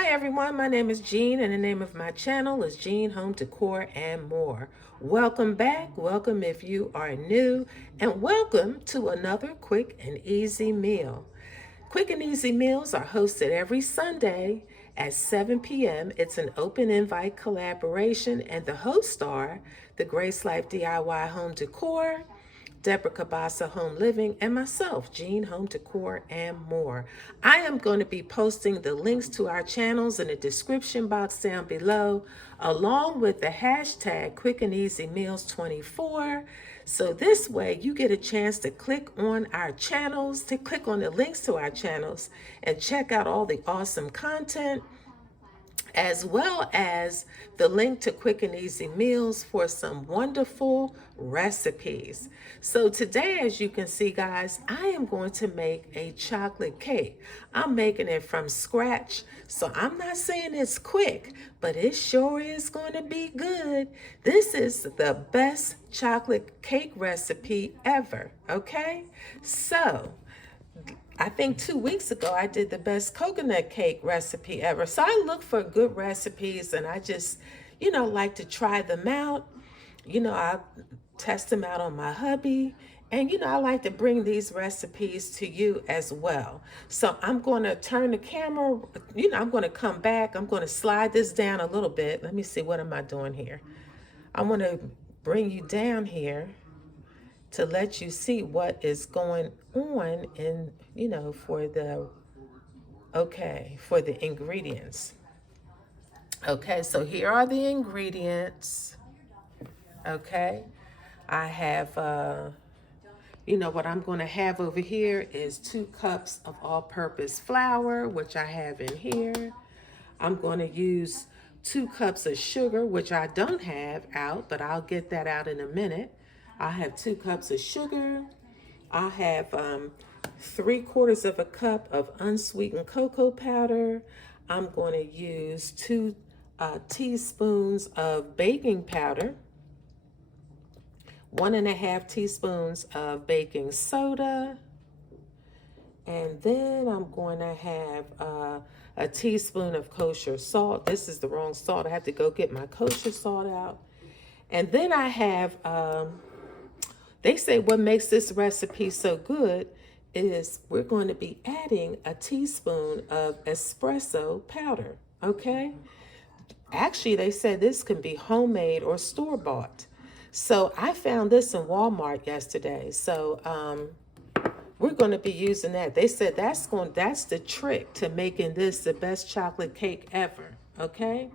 Hi everyone, my name is Jean and the name of my channel is Jean Home Decor and More. Welcome back, welcome if you are new, and welcome to another quick and easy meal. Quick and easy meals are hosted every Sunday at 7 p.m. It's an open invite collaboration and the hosts are the Grace Life DIY Home Decor, Deborah Cabasa Home Living, and myself, Jean Home Decor and More. I am going to be posting the links to our channels in the description box down below, along with the hashtag Quick and Easy Meals 24. So this way you get a chance to click on our channels, to click on the links to our channels and check out all the awesome content, as well as the link to Quick and Easy Meals for some wonderful recipes. So today, as you can see, guys, I am going to make a chocolate cake. I'm making it from scratch, so I'm not saying it's quick, but it sure is going to be good. This is the best chocolate cake recipe ever, okay? So I think 2 weeks ago, I did the best coconut cake recipe ever. So I look for good recipes and I just, like to try them out. I test them out on my hubby. And, I like to bring these recipes to you as well. So I'm going to turn the camera, I'm going to come back. I'm going to slide this down a little bit. Let me see, what am I doing here? I want to bring you down here to let you see what is going on in, for the ingredients. Okay, so here are the ingredients. Okay, I have, what I'm going to have over here is 2 cups of all-purpose flour, which I have in here. I'm going to use 2 cups of sugar, which I don't have out, but I'll get that out in a minute. I have 2 cups of sugar. I have 3/4 of a cup of unsweetened cocoa powder. I'm going to use 2 teaspoons of baking powder, 1.5 teaspoons of baking soda, and then I'm going to have a teaspoon of kosher salt. This is the wrong salt. I have to go get my kosher salt out. And then I have, they say what makes this recipe so good is we're going to be adding a teaspoon of espresso powder, okay? Actually, they said this can be homemade or store-bought. So I found this in Walmart yesterday. So we're going to be using that. They said that's the trick to making this the best chocolate cake ever. Okay,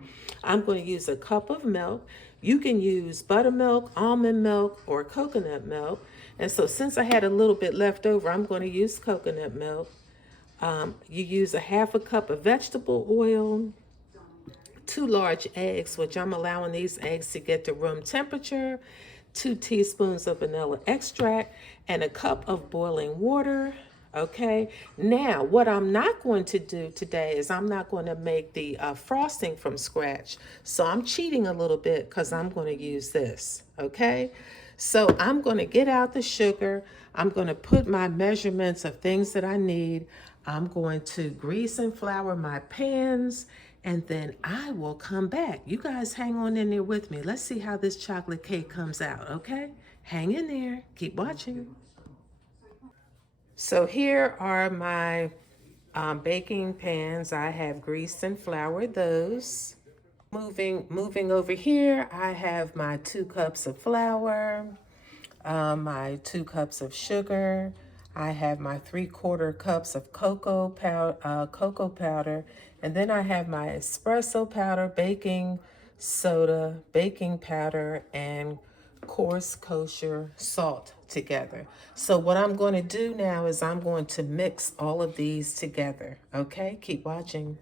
I'm going to use a cup of milk. You can use buttermilk, almond milk, or coconut milk. And so since I had a little bit left over, I'm going to use coconut milk. You use a 1/2 cup of vegetable oil, 2 large eggs, which I'm allowing these eggs to get to room temperature, 2 teaspoons of vanilla extract, and a cup of boiling water. Okay, now what I'm not going to do today is I'm not going to make the frosting from scratch. So I'm cheating a little bit because I'm going to use this. Okay, so I'm going to get out the sugar. I'm going to put my measurements of things that I need. I'm going to grease and flour my pans, and then I will come back. You guys hang on in there with me. Let's see how this chocolate cake comes out, okay? Hang in there. Keep watching. So here are my baking pans. I have greased and floured those. Moving over here, I have my 2 cups of flour, my 2 cups of sugar. I have my 3/4 cups of cocoa powder, and then I have my espresso powder, baking soda, baking powder, and coarse kosher salt together. So what I'm going to do now is I'm going to mix all of these together. Okay, keep watching.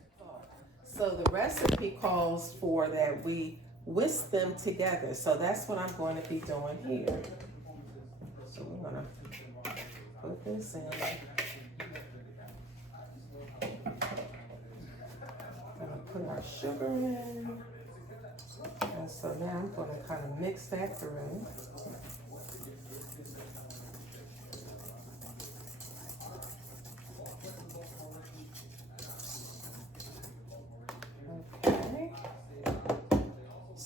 So the recipe calls for that we whisk them together. So that's what I'm going to be doing here. So we're going to put this in. I'm going to put our sugar in. And so now I'm going to kind of mix that through.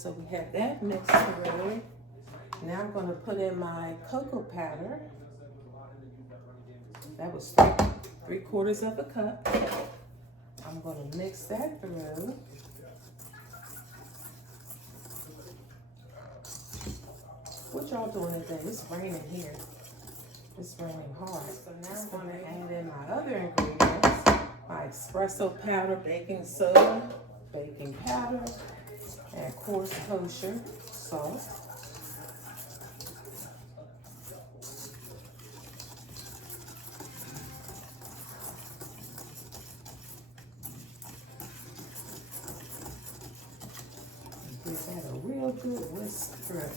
So we have that mixed through. Now I'm going to put in my cocoa powder. That was 3/4 of a cup. I'm going to mix that through. What y'all doing today? It's raining here. It's raining hard. So now I'm going to add in my other ingredients. My espresso powder, baking soda, baking powder, and coarse kosher salt. Give that a real good whisk through.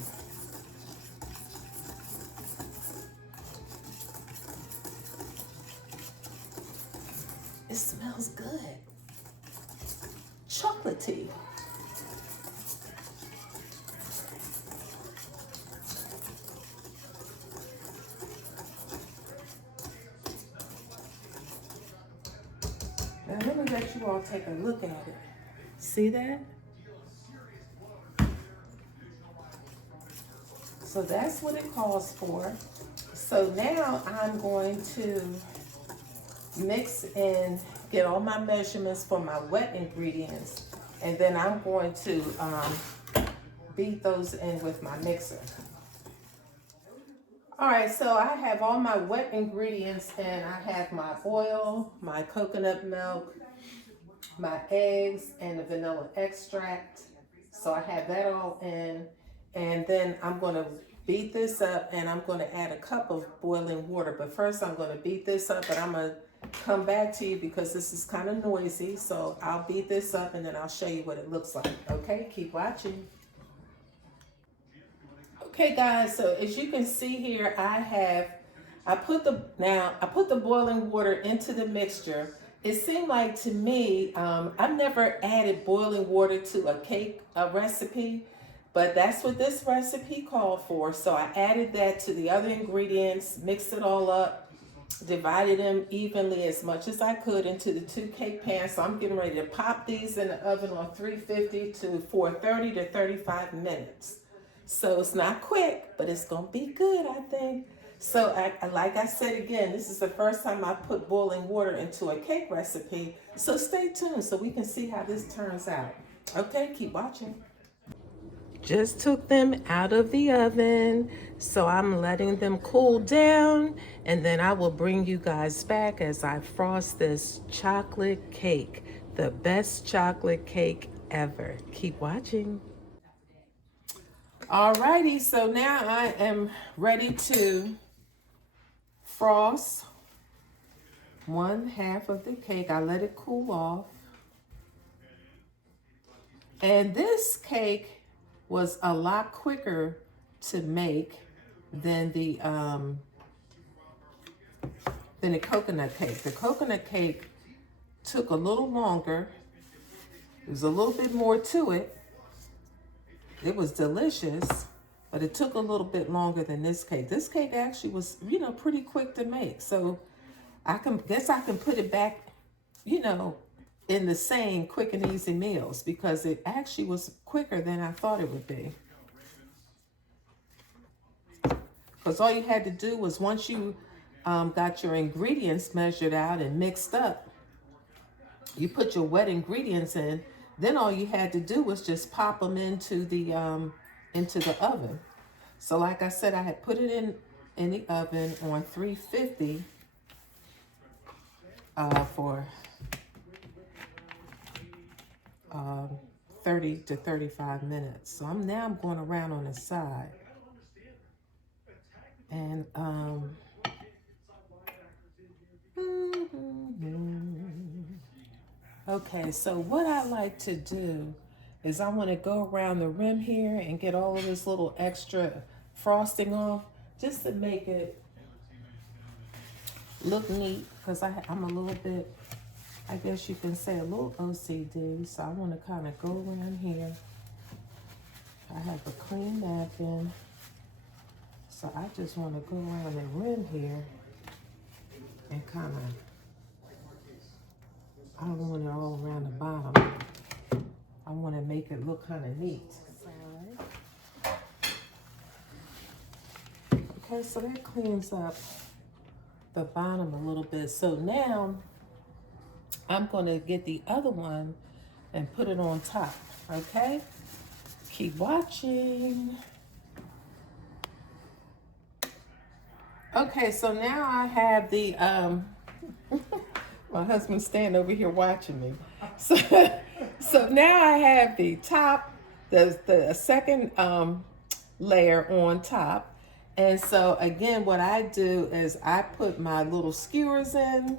It smells good. Chocolatey. Now let me let you all take a look at it. See that? So that's what it calls for. So now I'm going to mix and get all my measurements for my wet ingredients, and then I'm going to beat those in with my mixer. All right, so I have all my wet ingredients, and I have my oil, my coconut milk, my eggs, and the vanilla extract. So I have that all in, and then I'm going to beat this up, and I'm going to add a cup of boiling water. But first I'm going to beat this up, and I'm going to come back to you because this is kind of noisy. So I'll beat this up, and then I'll show you what it looks like. Okay, keep watching. Okay guys, so as you can see here, I put the boiling water into the mixture. It seemed like to me, I've never added boiling water to a cake recipe, but that's what this recipe called for. So I added that to the other ingredients, mixed it all up, divided them evenly as much as I could into the 2 cake pans. So I'm getting ready to pop these in the oven on 350 for 30 to 35 minutes. So it's not quick, but it's gonna be good, I think. So like I said again, this is the first time I put boiling water into a cake recipe. So stay tuned so we can see how this turns out. Okay, keep watching. Just took them out of the oven, so I'm letting them cool down, and then I will bring you guys back as I frost this chocolate cake, the best chocolate cake ever. Keep watching. Alrighty, so now I am ready to frost 1/2 of the cake. I let it cool off. And this cake was a lot quicker to make than the coconut cake. The coconut cake took a little longer. There's a little bit more to it. It was delicious, but it took a little bit longer than this cake. This cake actually was, pretty quick to make. So I guess I can put it back, in the same quick and easy meals because it actually was quicker than I thought it would be. Because all you had to do was once you got your ingredients measured out and mixed up, you put your wet ingredients in, then all you had to do was just pop them into the oven. So like I said, I had put it in the oven on 350 for 30 to 35 minutes. So I'm going around on the side. And okay, so what I like to do is I want to go around the rim here and get all of this little extra frosting off just to make it look neat, because I'm a little bit, I guess you can say, a little OCD. So I want to kind of go around here. I have a clean napkin. So I just want to go around the rim here and kind of, I don't want it all around the bottom. I want to make it look kind of neat. Okay, so that cleans up the bottom a little bit. So now I'm going to get the other one and put it on top, okay? Keep watching. Okay, so now I have the, my husband's standing over here watching me. So, so now I have the top, the second layer on top. And so again, what I do is I put my little skewers in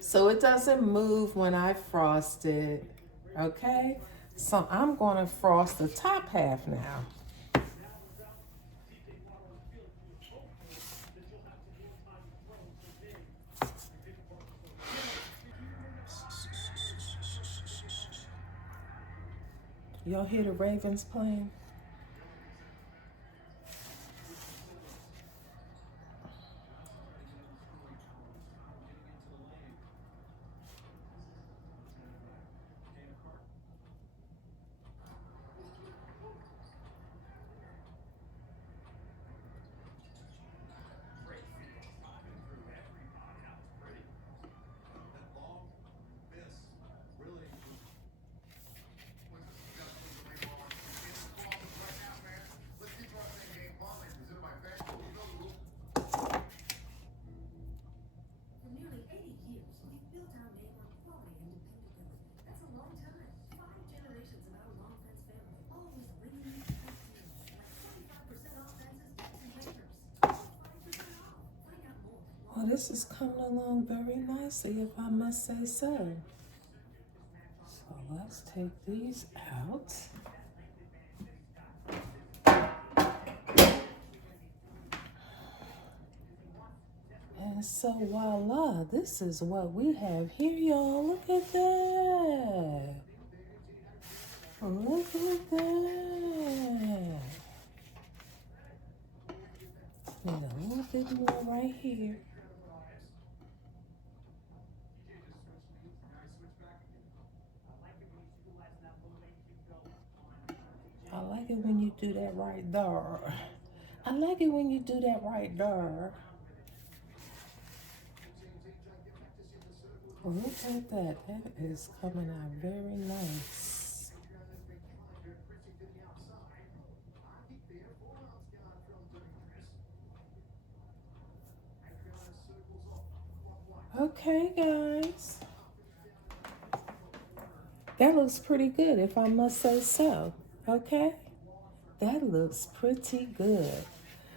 so it doesn't move when I frost it, okay? So I'm gonna frost the top half now. Y'all hear the ravens playing? Well, this is coming along very nicely, if I must say so. So let's take these out. And so voila, this is what we have here, y'all. Look at that. Look at that. Need a little bit more right here. I like it when you do that right there. I like it when you do that right there. Look at that. That is coming out very nice. Okay, guys. That looks pretty good, if I must say so. Okay? That looks pretty good.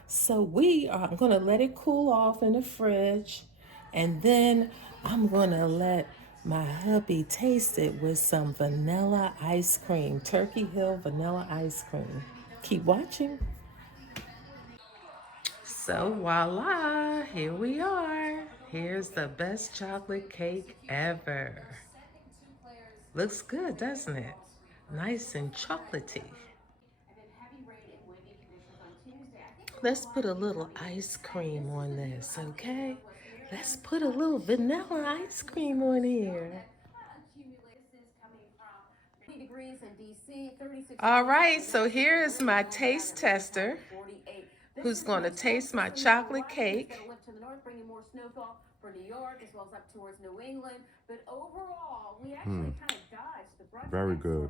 So I'm gonna let it cool off in the fridge, and then I'm gonna let my hubby taste it with some vanilla ice cream, Turkey Hill vanilla ice cream. Keep watching. So voila, here we are. Here's the best chocolate cake ever. Looks good, doesn't it? Nice and chocolatey. Let's put a little ice cream on this, okay? Let's put a little vanilla ice cream on here. All right, so here is my taste tester who's going to taste my chocolate cake. Very good.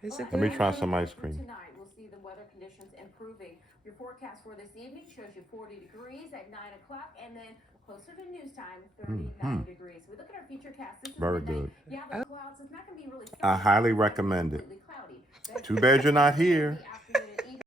Is it Let me good? try some ice cream. Very good. I highly recommend it. Too bad you're not here.